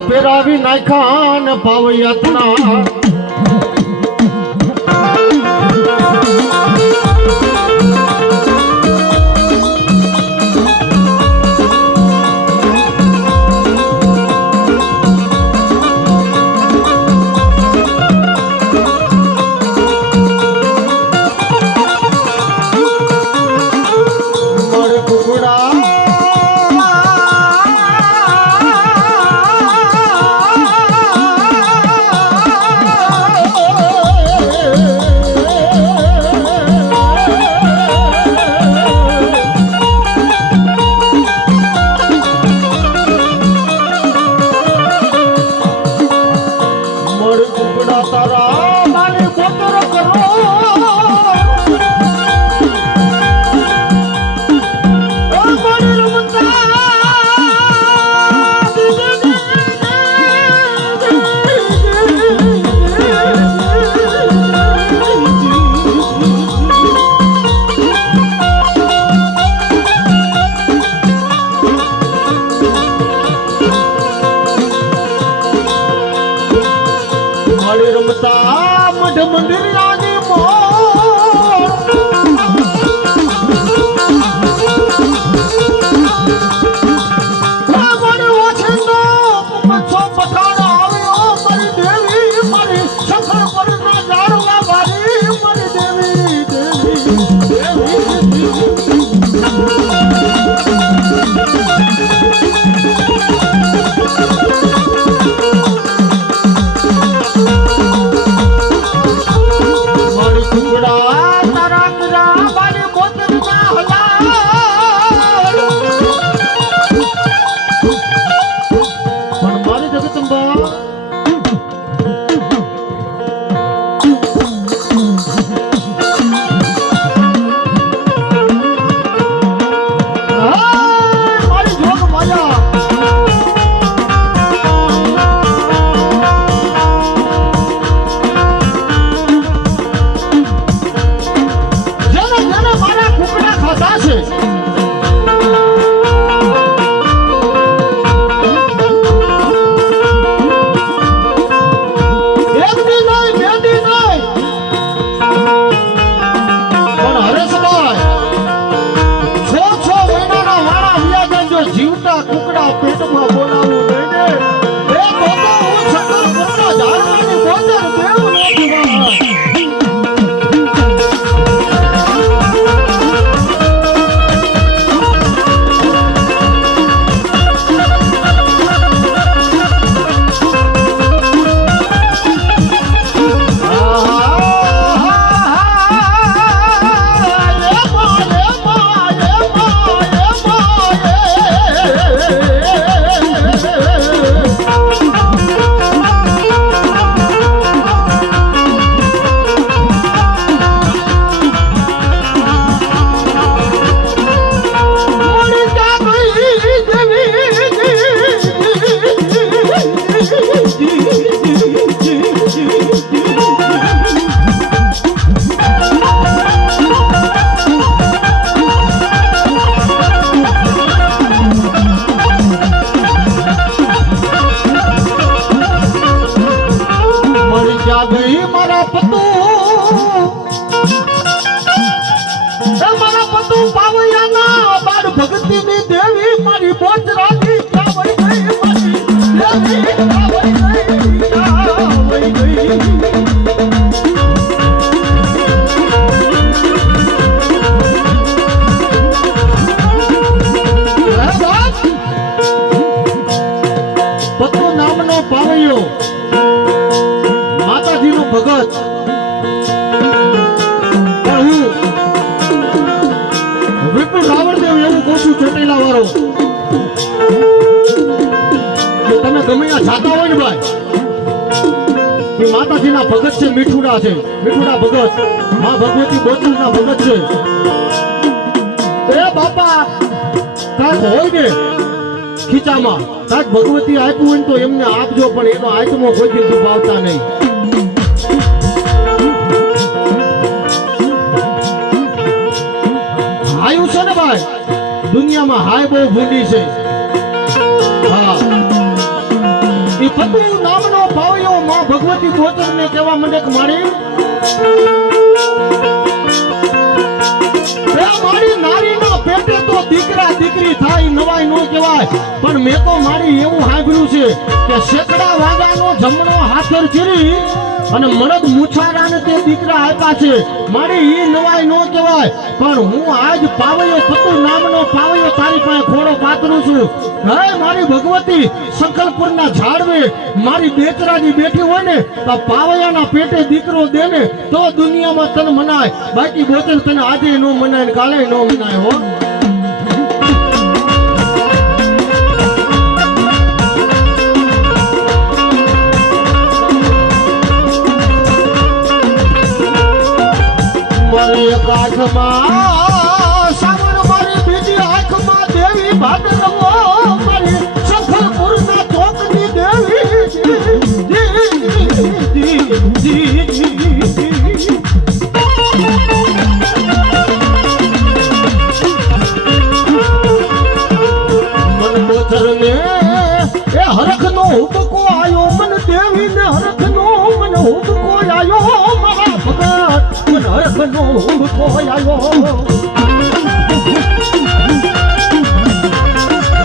પેરાવી નાખાન પાવયાતના રમતા મઢ મંદિરની માતાજીના ભગત છે. મીઠુડા છે, મીઠુડા ભગત માં ભગવતી બોચરના ભગત છે. એ બાપા કાંઈક હોય ને ખીચામાં, કાંઈક ભગવતી આપ્યું હોય તો એમને આપજો, પણ એનો આત્મો કોઈ દી દુભાવતા નહીં. હાયું છે ને ભાઈ, દુનિયામાં હાય બહુ ભૂંડી છે. હા એ પતુ નામનો ભાવયો માં ભગવતી ગોચરને કહેવા માંડે કે મારી મારી નારીના પેટે તો દીકરા દીકરી થાય નવાઈ નો કહેવાય પણ મેં તો મારી એવું સાંભળ્યું છે કે શેકડા વાગાનો જમણો હાથર ચીરી અને મરદ મુછારાને તે દીકરા આપ્યા છે મારી ઈ નવાઈ નો કહેવાય પણ હું આજ પાવયો પતુ નામનો પાવયો તારી પાસે ખોડો પાતરું છું હે મારી ભગવતી સંકલ્પુરના ઝાડવે મારી બેચરાજી બેઠી હોય ને તો પાવયાના પેટે દીકરો દે ને તો દુનિયામાં તને મનાય બાકી બોતલ તને આજે નો મનાય ને કાલે નો મનાય હો મારી એક આંખમાં સાવણ મારી બીજી આંખમાં દેવી ભાદરવો મારી સંખલપુરના ચોકની દેવી મન ગોચરને એ હરખનો હુબકો આયો મન દેવીને હરખનો મન હુબકો આયો મારા ભગત મન હરખનો હુબકો આયો